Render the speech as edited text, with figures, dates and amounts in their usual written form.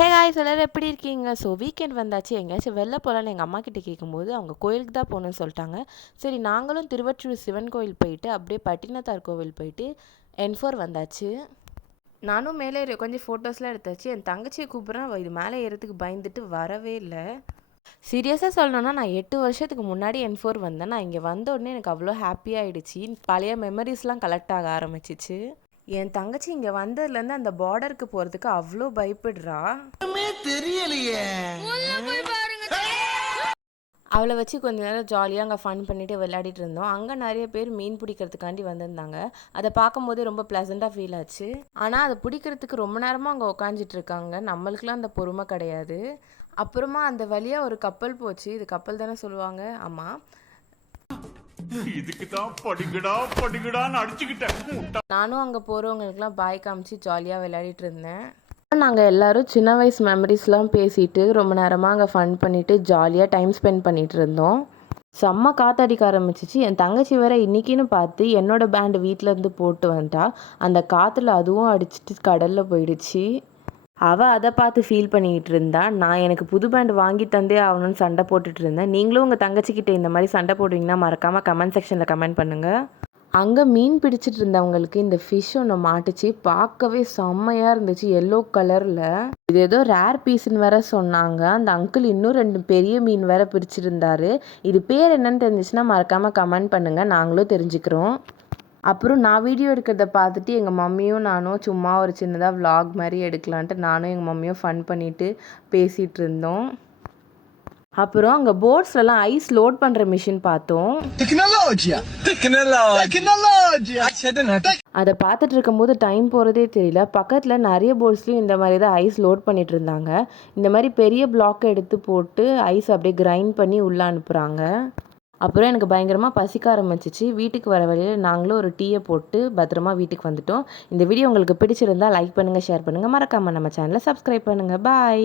Hey guys எல்லாரும் எப்படி இருக்கீங்க? ஸோ வீக்கெண்ட் வந்தாச்சு, எங்கேயாச்சும் வெளில போகலான்னு எங்கள் அம்மா கிட்ட கேட்கும்போது அவங்க கோயிலுக்கு தான் போகணுன்னு சொல்லிட்டாங்க. சரி நாங்களும் திருவொற்றியூர் சிவன் கோயில் போயிட்டு அப்படியே பட்டினத்தார் கோவில் போயிட்டு N4 வந்தாச்சு. நானும் மேலே ஏறி கொஞ்சம் ஃபோட்டோஸ்லாம் எடுத்தாச்சு. என் தங்கச்சியை கூப்பிட்றேன், இது மேலே ஏறதுக்கு பயந்துட்டு வரவே இல்லை. சீரியஸாக சொல்லணுன்னா நான் 8 வருஷத்துக்கு முன்னாடி N4 வந்தேன். நான் இங்கே வந்த உடனே எனக்கு அவ்வளோ ஹாப்பியாகிடுச்சு. பழைய மெமரிஸ்லாம் கலெக்ட் ஆக ஆரம்பிச்சிச்சு. என் தங்கச்சி இங்கே வந்ததுலேருந்து அந்த பார்டருக்கு போகிறதுக்கு அவ்வளோ பயப்படுறா. தெரியலையே, அவளை வச்சு கொஞ்ச நேரம் ஜாலியாக அங்கே ஃபன் பண்ணிவிட்டு விளையாடிட்டு இருந்தோம். அங்கே நிறைய பேர் மீன் பிடிக்கிறதுக்காண்டி வந்திருந்தாங்க. அதை பார்க்கும்போதே ரொம்ப ப்ளசண்ட்டாக ஃபீல் ஆச்சு. ஆனால் அதை பிடிக்கிறதுக்கு ரொம்ப நேரமாக அங்கே உட்காந்துட்டு இருக்காங்க. நம்மளுக்குலாம் அந்த பொறுமை கிடையாது. அப்புறமா அந்த வழியாக ஒரு கப்பல் போச்சு. இது கப்பல் தானே சொல்லுவாங்க? ஆமாம். நானும் அங்கே போகிறவங்களுக்குலாம் பாய் காமிச்சு ஜாலியாக விளையாடிட்டு இருந்தேன். நாங்கள் எல்லோரும் சின்ன வயசு மெமரிஸ்லாம் பேசிட்டு ரொம்ப நேரமாக அங்கே ஃபன் பண்ணிவிட்டு ஜாலியாக டைம் ஸ்பெண்ட் பண்ணிகிட்டு இருந்தோம். செம்ம காற்றடிக்க ஆரம்பிச்சிச்சு. என் தங்கச்சி வேற இன்றைக்கின்னு பார்த்து என்னோடய பேண்டு வீட்டிலேருந்து போட்டு வந்துட்டா. அந்த காற்றுல அதுவும் அடிச்சிட்டு கடலில் போயிடுச்சு. அவள் அதை பார்த்து ஃபீல் பண்ணிக்கிட்டு இருந்தா. நான் எனக்கு புது பேண்ட் வாங்கி தந்தே ஆகணும்னு சண்டை போட்டுட்டு இருந்தேன். நீங்களும் உங்கள் தங்கச்சிக்கிட்ட இந்த மாதிரி சண்டை போடுவீங்கன்னா மறக்காமல் கமெண்ட் செக்ஷனில் கமெண்ட் பண்ணுங்கள். அங்கே மீன் பிடிச்சிட்டு இருந்தவங்களுக்கு இந்த ஃபிஷ் ஒன்று மாட்டுச்சு. பார்க்கவே செம்மையாக இருந்துச்சு, எல்லோ கலரில். இது ஏதோ ரேர் பீஸ்ன்னு வேற சொன்னாங்க. அந்த அங்கிள் இன்னும் 2 பெரிய மீன் வேற பிடிச்சிருந்தாரு. இது பேர் என்னன்னு தெரிஞ்சிச்சுன்னா மறக்காமல் கமெண்ட் பண்ணுங்கள், நாங்களும் தெரிஞ்சுக்கிறோம். அப்புறம் நான் வீடியோ எடுக்கிறத பார்த்துட்டு எங்கள் மம்மியும் நானும் சும்மா ஒரு சின்னதாக விலாக் மாதிரி எடுக்கலான்ட்டு நானும் எங்கள் மம்மியும் ஃபன் பண்ணிவிட்டு பேசிகிட்டு இருந்தோம். அப்புறம் அங்கே போட்ஸ்லாம் ஐஸ் லோட் பண்ணுற மிஷின் பார்த்தோம். அதை பார்த்துட்டு இருக்கும்போது டைம் போகிறதே தெரியல. பக்கத்தில் நிறைய போட்ஸ்லையும் இந்த மாதிரி தான் ஐஸ் லோட் பண்ணிட்டு இருந்தாங்க. இந்த மாதிரி பெரிய பிளாக்கை எடுத்து போட்டு ஐஸ் அப்படியே கிரைண்ட் பண்ணி உள்ளே அனுப்புகிறாங்க. அப்புறம் எனக்கு பயங்கரமாக பசிக்க ஆரம்பிச்சிச்சு. வீட்டுக்கு வர வழியில் நாங்களும் ஒரு டீயை போட்டு பத்திரமா வீட்டுக்கு வந்துட்டோம். இந்த வீடியோ உங்களுக்கு பிடிச்சிருந்தால் லைக் பண்ணுங்கள், ஷேர் பண்ணுங்கள், மறக்காமல் நம்ம சேனலை சப்ஸ்கிரைப் பண்ணுங்கள். பாய்.